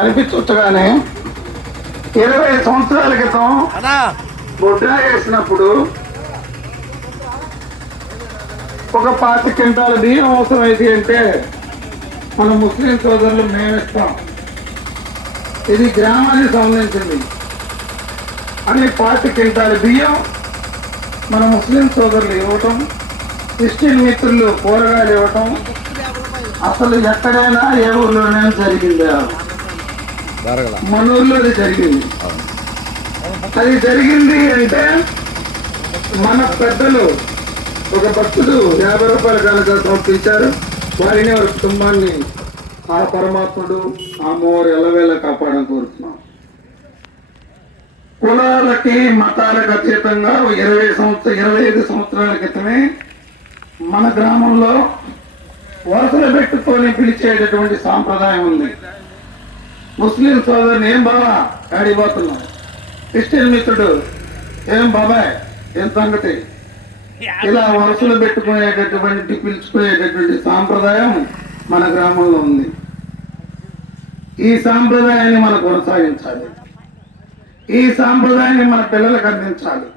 అనిపించవచ్చు కానీ 20 సంవత్సరాల క్రితం బొడ్డా వేసినప్పుడు ఒక 25 క్వింటాల బియ్యం అవసరమైంది అంటే మన ముస్లిం సోదరులు మేమిస్తాం. ఇది గ్రామానికి సంబంధించింది అని 25 క్వింటాల బియ్యం మన ముస్లిం సోదరులు ఇవ్వటం, క్రిస్టియన్ మిత్రులు కూరగాయలు ఇవ్వటం అసలు ఎక్కడైనా ఏ ఊర్లోనైనా జరిగిందా? మన ఊర్లో అది జరిగింది. అది జరిగింది అంటే మన పెద్దలు ఒక భక్తుడు 50 రూపాయలు కనుక సమర్పించారు. వారిని వారి కుటుంబాన్ని ఆ పరమాత్ముడు అమ్మవారు ఎల్లవేళ కాపాడని కోరుతున్నాం. కులాలకి మతాలకు అతీతంగా 25 సంవత్సరాల క్రితమే మన గ్రామంలో వరుసలు పెట్టుకొని పిలిచేటటువంటి సాంప్రదాయం ఉంది. ముస్లిం సోదరుని ఏం బాబా ఆడిపోతున్నాం, క్రిస్టియన్ మిత్రుడు ఏం బాబాయ్ ఏం సంగతి, ఇలా వరుసలు పెట్టుకునేటటువంటి పిలుచుకునేటటువంటి సాంప్రదాయం మన గ్రామంలో ఉంది. ఈ సాంప్రదాయాన్ని మనం కొనసాగించాలి. ఈ సాంప్రదాయాన్ని మన పిల్లలకు అందించాలి.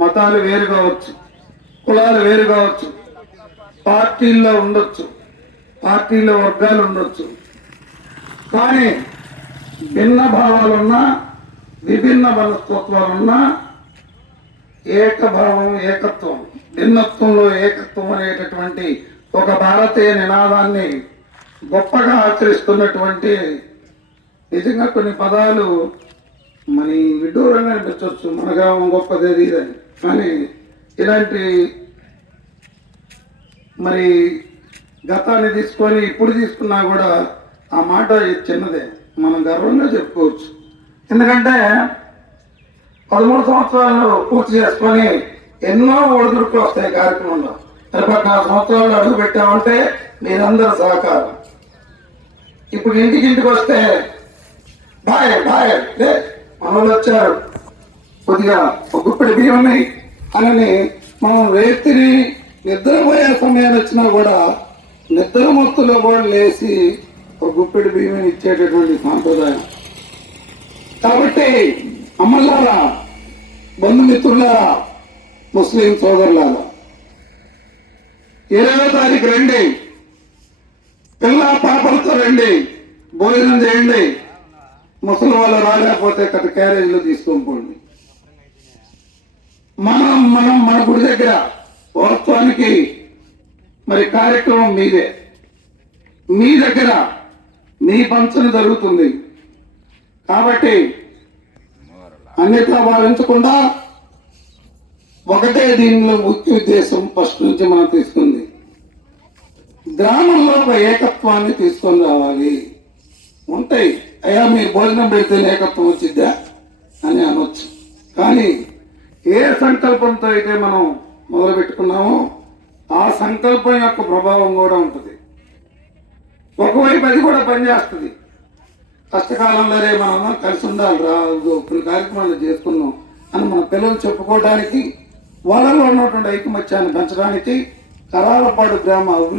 మతాలు వేరు కావచ్చు, కులాలు వేరు కావచ్చు, పార్టీల్లో ఉండొచ్చు, పార్టీలో వర్గాలు ఉండొచ్చు, కానీ భిన్న భావాలున్నా విభిన్న మనస్తత్వాలున్నా ఏకభావం ఏకత్వం, భిన్నత్వంలో ఏకత్వం అనేటటువంటి ఒక భారతీయ నినాదాన్ని గొప్పగా ఆచరిస్తున్నటువంటి, నిజంగా కొన్ని పదాలు మన విడ్డూరంగా అనిపించవచ్చు, మన గ్రామం గొప్పది ఇదని, కానీ ఇలాంటి మరి గతాన్ని తీసుకొని ఇప్పుడు తీసుకున్నా కూడా ఆ మాట చిన్నదే, మనం గర్వంగా చెప్పుకోవచ్చు. ఎందుకంటే 13 సంవత్సరాలు పూర్తి చేసుకొని ఎన్నో ఒడిదుడుకులు వస్తాయి కార్యక్రమంలో. 14 సంవత్సరాలు అడుగు పెట్టామంటే మీరందరూ సహకారం. ఇప్పుడు ఇంటికి వస్తే బాయ్ బాయ్ లే మనోళ్ళు వచ్చారు, కొద్దిగా ఒక గుప్పెడి బియ్యం ఉన్నాయి అని మనం రేతిని నిద్రపోయే సమయాన్ని వచ్చినా కూడా నిద్ర మొత్తులో కూడా లేచి ఒక గుప్పెడి బియ్యం ఇచ్చేటటువంటి సాంప్రదాయం. కాబట్టి అమ్మలారా, బంధుమిత్రులారా, ముస్లిం సోదరులారా, 20వ తారీఖు రండి, పిల్ల పాపలతో రండి, భోజనం చేయండి. ముసలి వాళ్ళు రాలేకపోతే గత క్యారేజీలో తీసుకొని పోండి. మన గుడి దగ్గర వాస్తవానికి మరి కార్యక్రమం మీదే, మీ దగ్గర మీ పంచన జరుగుతుంది. కాబట్టి అన్నిట్లా భావించకుండా ఒకటే దీనిలో ముఖ్య ఉద్దేశం ఫస్ట్ నుంచి మనం తీసుకుంది, గ్రామంలో ఒక ఏకత్వాన్ని తీసుకొని రావాలి. ఉంటాయి, అయ్యా మీరు భోజనం పెడితే ఏకత్వం వచ్చిద్దా అని అనొచ్చు, కానీ ఏ సంకల్పంతో అయితే మనం మొదలు పెట్టుకున్నామో ఆ సంకల్పం యొక్క ప్రభావం కూడా ఉంటుంది. ఒకవైపు అది కూడా పనిచేస్తుంది. కష్టకాలంలోనే మనం కలిసి ఉండాలి రా, కొన్ని కార్యక్రమాలు చేసుకున్నాం అని మన పిల్లలు చెప్పుకోవడానికి, వాళ్ళలో ఉన్నటువంటి ఐకమత్యాన్ని పెంచడానికి కరాలపాడు గ్రామ అభివృద్ధి